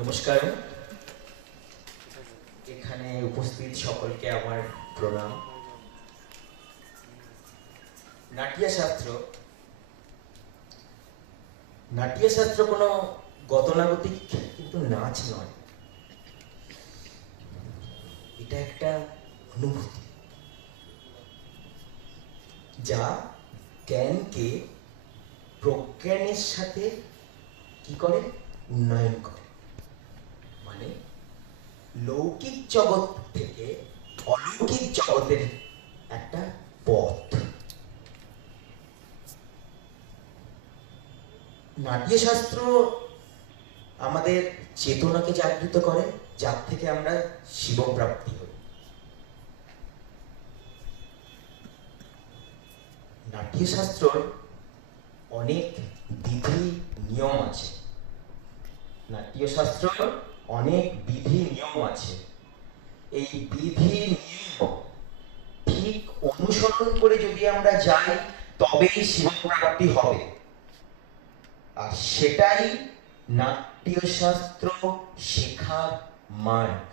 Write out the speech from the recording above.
নমস্কার, এখানে উপস্থিত সকলকে আমার প্রণাম। নাট্যশাস্ত্র কোনো গতানুগতিক কিন্তু নাচ নয়, এটা একটা অনুভূতি যা জ্ঞানকে প্রজ্ঞানের সাথে কি করে উন্নয়ন করে। মানে লৌকিক জগৎ থেকে অলৌকিক জগতের একটা পথ। নাট্যশাস্ত্র আমাদের চেতনাকে জাগৃত করে, যার থেকে আমরা শিবপ্রাপ্তি হই। নাট্যশাস্ত্রর অনেক বিধি নিয়ম আছে। এই বিধি নিয়ম ঠিক অনুসরণ করে যদি আমরা যাই, তবেই শিবপ্রাপ্তি হবে। আর সেটাই নাট্যশাস্ত্র শেখার মার্গ।